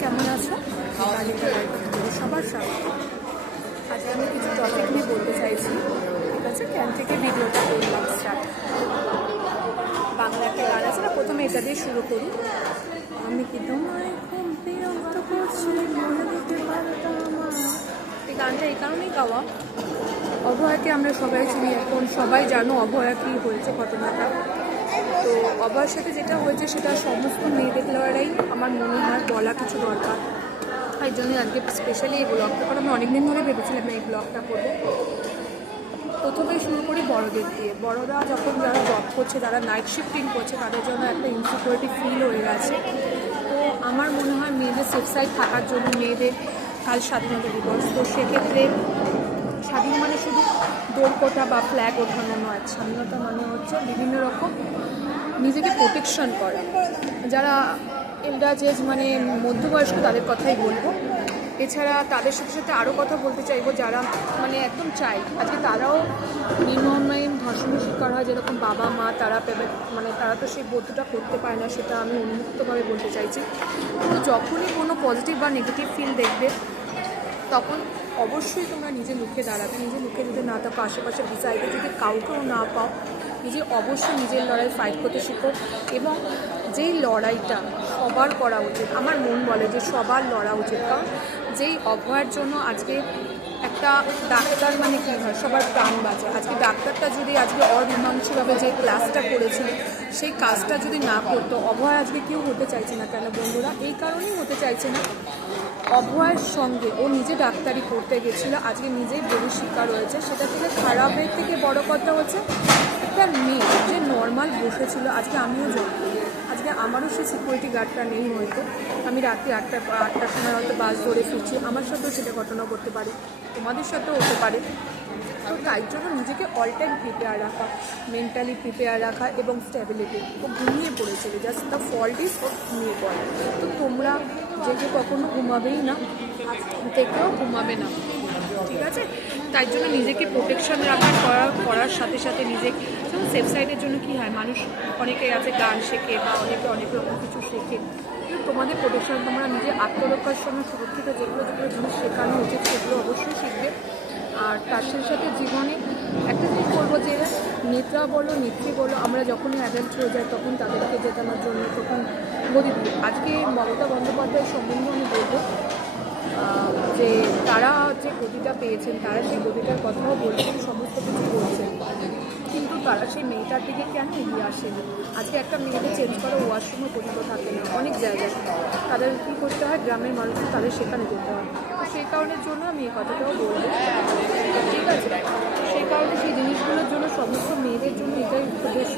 কেমন আছো? সবার সাথে আজ আমি কিছু টপিক নিয়ে বলতে চাইছি। ঠিক আছে, ক্যান থেকে ভিডিওটা করলাম স্টার্ট। বাংলা একটা গান আছে না, প্রথমে এটা দিয়ে শুরু করি। আমি কি তোমায় খুব বিরক্ত করছি, মনে দিতে পারতাম আমার। এই গানটা এই কারণেই গাওয়া, অভয়াকে আমরা সবাই চিনি, এখন সবাই জানো অভয়া কী হয়েছে ঘটনাটা। তো অভয়ের সাথে যেটা হয়েছে সেটা সমস্ত মেয়েদের লড়াই আমার মনে হয় বলা কিছু দরকার। এই জন্যই আজকে স্পেশালি এই ব্লগটা করা। আমি অনেকদিন ধরে ভেবেছিলাম এই ব্লগটা করবো। প্রথমেই শুরু করি বড়দের দিয়ে। বড়রা যখন যারা জব করছে, যারা নাইট শিফটিং করছে, তাদের জন্য একটা ইনসিকিউরিটি ফিল হয়ে গেছে। তো আমার মনে হয় মেয়েদের সেফ সাইড থাকার জন্য, মেয়েদের কাল স্বাধীনতা দিবস, তো সেক্ষেত্রে স্বাধীন মানে শুধু দোরকোটা বা ফ্ল্যাগ ওঠানো নয়। স্বাধীনতা মানে হচ্ছে বিভিন্ন রকম নিজেকে প্রোটেকশন করা। যারা এল্ডার এজ মানে মধ্যবয়স্ক, তাদের কথাই বলবো। এছাড়া তাদের সাথে সাথে আরও কথা বলতে চাইবো যারা মানে একদম চাই আজকে তারাও নির্মমভাবে ধর্ষণের শিকার হয়, যেরকম বাবা মা তারা মানে তারা তো সেই বোধটা করতে পারে না, সেটা আমি উন্মুক্তভাবে বলতে চাইছি। তো যখনই কোনো পজিটিভ বা নেগেটিভ ফিল দেখবে, তখন অবশ্যই তোমরা নিজে মুখে দাঁড়াবে। নিজে মুখে যদি না থাকো, আশেপাশে বিচাইতে যদি কাউকেও না পাও, নিজে অবশ্যই নিজের লড়াই ফাইট করতে শিখো। এবং যেই লড়াইটা সবার করা উচিত, আমার মন বলে যে সবার লড়া উচিত। কারণ যেই অভয়ার জন্য আজকে একটা ডাক্তার মানে কী হয়, সবার প্রাণ বাঁচে। আজকে ডাক্তারটা যদি আজকে অমীমাংসীভাবে যে ক্লাসটা করেছিল, সেই কাজটা যদি না করতো, অভয় আজকে কেউ হতে চাইছে না। কেন বন্ধুরা? এই কারণেই হতে চাইছে না, অভয়ের সঙ্গে ও নিজে ডাক্তারি করতে গেছিলো, আজকে নিজেই বলির শিকার হয়েছে। সেটা থেকে খারাপের থেকে বড় কথা হচ্ছে একটা মেয়ে যে নর্মাল বসেছিল, আজকে আমিও জন্ম, আজকে আমারও সেই সিকিউরিটি গার্ডটা নেই। হয়তো আমি রাত্রি আটটার সময় হয়তো বাস ধরে ফিরছি, আমার সাথেও সেটা ঘটনা করতে পারে, তোমাদের সাথেও হতে পারে। তো তাই জন্য নিজেকে অল টাইম প্রিপেয়ার রাখা, মেন্টালি প্রিপেয়ার রাখা এবং স্ট্যাবিলিটি। ও ঘুমিয়ে পড়েছিল, জাস্ট দ্য ফল্ট ইজ ও ঘুমিয়ে পড়ে। তো তোমরা যে কখনো ঘুমাবেই না, থেকেও ঘুমাবে না, ঠিক আছে? তাই জন্য নিজেকে প্রোটেকশন করার সাথে সাথে নিজেকে যেমন সেফ সাইডের জন্য কী হয়, মানুষ অনেকে আছে গান শেখে বা অনেকে অনেক রকম কিছু শেখে। তোমাদের প্রোটেকশন, তোমরা নিজের আত্মরক্ষার জন্য সুরক্ষিত যেগুলো জিনিস শেখানো উচিত সেগুলো অবশ্যই শিখবে। আর তার সাথে সাথে জীবনে একটা জিনিস বলবো যে নেতা বলো নেত্রী বলো, আমরা যখনই অ্যাডাল্ট হয়ে যাই তখন তাদেরকে জেতানোর জন্য তখন গদি দিই। আজকে মমতা বন্দ্যোপাধ্যায়ের সম্বন্ধে আমি বলবো যে তারা যে গদিটা পেয়েছেন, তারা সেই গদিটার কথাও বলছেন, সমস্ত কিছু বলছেন, কিন্তু তারা সেই মেয়েটার দিকে কেন এগিয়ে আসেনি? আজকে একটা মেয়েকে চেঞ্জ করা ওয়াশরুমও পর্যন্ত থাকে না অনেক জায়গায়। তাদের কী করতে হয়, গ্রামের মানুষকে তাদের সেখানে যেতে হয়। তো সেই কারণের জন্য আমি এই কথাটাও বলবো, ঠিক আছে? সেই কারণে সেই জিনিসগুলোর জন্য সমস্ত মেয়েদের জন্য এটাই উদ্দেশ্য,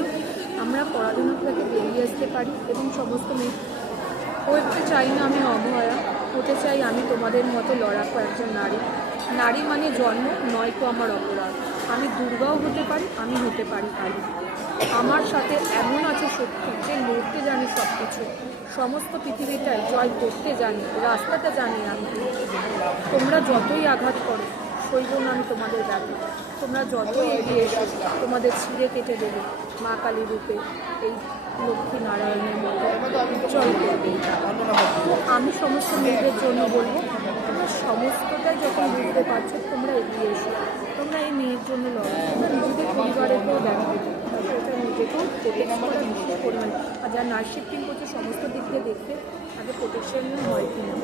আমরা পড়াশোনা থেকে বেরিয়ে আসতে পারি। এবং সমস্ত মেয়ে হতে চাই না আমি অভয়া, হতে চাই আমি তোমাদের মতো লড়াকু একজন নারী। নারী মানে জন্ম নয় তো আমার অপরাধ। আমি দুর্গাও হতে পারি, আমি হতে পারি কালী। আমার সাথে এমন আছে শক্তি যে লড়তে জানি সব কিছু, সমস্ত পৃথিবীটাই জয় করতে জানি, রাস্তাটা জানি আমি। তোমরা যতই আঘাত করো সইব না আমি তোমাদের ব্যাপারে। তোমরা যতই এগিয়ে এসো, তোমাদের ছিঁড়ে কেটে দেবে মা কালী রূপে এই লক্ষ্মী নারায়ণের মতো জল করবে। আমি সমস্ত মেয়েদের জন্য বলবো, তোমরা সমস্তটাই যখন বুঝতে পারছো, তোমরা এগিয়ে এসো, তোমরা এই মেয়ের জন্য লড়ো। তোমরা নিজেদের পরিবারেকেও দেখো, সেটা নিজেকেও প্রোটেক্ট করা বিশেষ পরিমাণে। আর যারা নাইট শিফটিং করছে সমস্ত দিক দিয়ে দেখতে আগে প্রোটেকশন হয় কি না।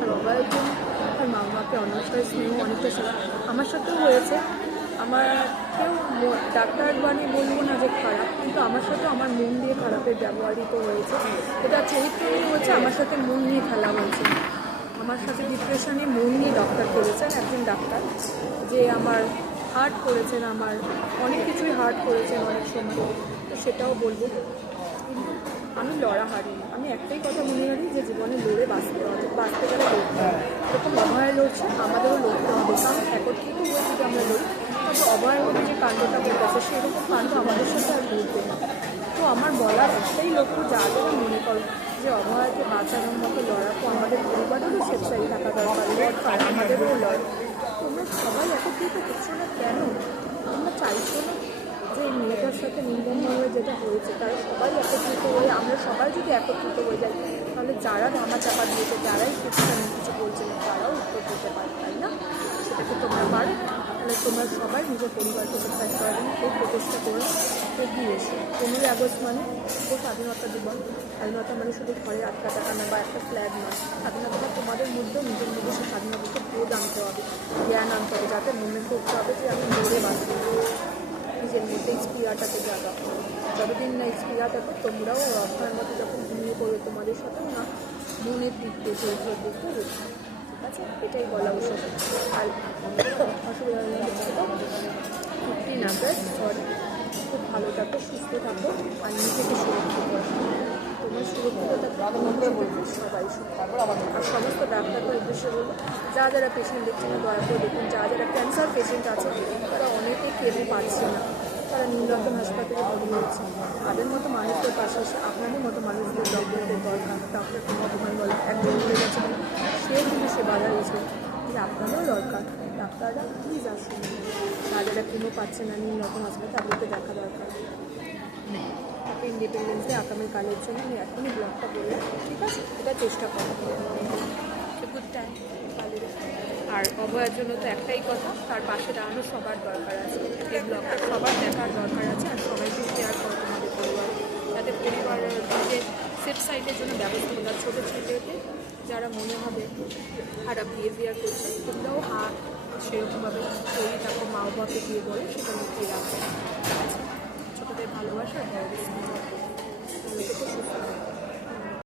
আর অভয়ের জন্য আর মা বাবাকে অনেকটা স্নেহ, অনেকটা সেবা আমার সাথেও হয়েছে। আমার কেউ ডাক্তার বানিয়ে বলবো না যে খারাপ, কিন্তু আমার সাথে আমার মন দিয়ে খারাপের ব্যবহারিত হয়েছে। এটা চরিত্র নিয়ে হয়েছে, আমার সাথে মন নিয়ে খেলা হয়েছে। আমার সাথে ডিপ্রেশনে মন নিয়ে ডক্টর করেছেন একজন ডাক্তার, যে আমার হার্ট করেছেন, আমার অনেক কিছুই হার্ট করেছেন অনেক সময়। তো সেটাও বলবো, কিন্তু আমি লড়া হারিনি। আমি একটাই কথা মনে রাখি যে জীবনে লড়ে বাঁচতে হবে, বাঁচতে গেলে লড়তে হবে। এরকম অভয় লড়ছে, আমাদেরও লড়তে হবে। কারণ একত্রিত হয়ে যদি আমরা লড়ি, তবে অভয়ের মধ্যে যে কাণ্ডটা ঘটেছে সেরকম কাণ্ড আমাদের সাথে আর ঘটবে না। তো আমার বলার একটাই লক্ষ্য, যারা মনে করো যে অভয়কে বাঁচানোর মতো লড়াকু আমাদের পরিবারেরও স্বেচ্ছায় থাকা দরকার, আমাদেরও লড়। তোমরা সবাই একত্রিত করছো না কেন? তোমরা চাইছো না? যে এই মেয়েটার সাথে নির্মমভাবে যেটা হয়েছে, তারা সবাই একত্রিত হয়ে, আমরা সবাই যদি একত্রিত হয়ে যাই, তাহলে যারা ধামা চাপা দিয়েছে, যারাই কিছুটা কিছু বলছে না, তারাও উত্তর দিতে পারে, তাই না? সেটাকে তোমরা পারো। তাহলে তোমরা সবাই নিজের পরিবারকে ডিসাইড করার জন্য খুব প্রচেষ্টা করে এগিয়ে এসে 15ই আগস্ট মানে ও স্বাধীনতা দিবস। স্বাধীনতা মানে শুধু ঘরে আটকা টাকা না বা একটা ফ্ল্যাগ নয়, স্বাধীনতা তোমাদের মধ্যেও নিজের মধ্যে সে স্বাধীনতাকে বোধ আনতে হবে, জ্ঞান আনতে হবে, যাতে মনে করতে হবে যে আমি মরে বাঁচি। নিজের মধ্যে স্প্রিয়াটাকে জাগা, যতদিন না স্প্রিয়াটাকে তোমরাও আপনার মতো যখন ঘুমিয়ে পড়বে, তোমাদের সাথে না মনের দিক দিয়ে চরিত্রের দিক দিয়ে রয়েছে। ঠিক আছে, এটাই বলা উচিত। আর অসুবিধা হলে 15 আগস্ট খুব ভালো থাকো, সুস্থ থাকো, আর নিজেকে সুরক্ষিত রাখো। তোমার সুরক্ষিততা বলবো সবাই আর সমস্ত ডাক্তারদের উদ্দেশ্যে বলবো, যারা পেশেন্ট দেখছেন দয়া করে দেখুন, যারা ক্যান্সার পেশেন্ট আছে তারা অনেকেই কেঁদে পাচ্ছে না, তারা নীলরতন হাসপাতালে ভর্তি হচ্ছে। তাদের মতো মানুষদের পাশে এসে আপনাদের মতো মানুষদের ডক্টরদের দরকার। ডক্টর কুমার বলে একজন বলে গেছিলেন, সেও কিন্তু সে বাধা দিয়েছে যে আপনারও দরকার, ডাক্তাররা প্লিজ আসুন। যারা কোনো পাচ্ছে না নীলরতন হাসপাতালে, তাদেরকে দেখা দরকার। ইন্ডিপেন্ডেন্স ডে আগামীকালের জন্য আমি এখনই ব্লগটা বলে, ঠিক আছে? এটা চেষ্টা করো। Good time. আর অভয়ার জন্য তো একটাই কথা, তার পাশে দাঁড়ানো সবার দরকার আছে। এই ব্লগটা সবার দেখার দরকার আছে, আর সবাইকে শেয়ার করো তোমাদের পরিবার, যাতে পরিবারের যে সেফ সাইডের জন্য ব্যবস্থা করা। ছোটো ছেলেতে যারা মনে হবে খারাপ বিহেভিয়ার করছে, তোমরাও হাত সেরকমভাবে তৈরি থাকো, মা বাবাকে দিয়ে বলে সেটা লুকিয়ে রাখবে। ছোটোদের ভালোবাসা আর সুস্থ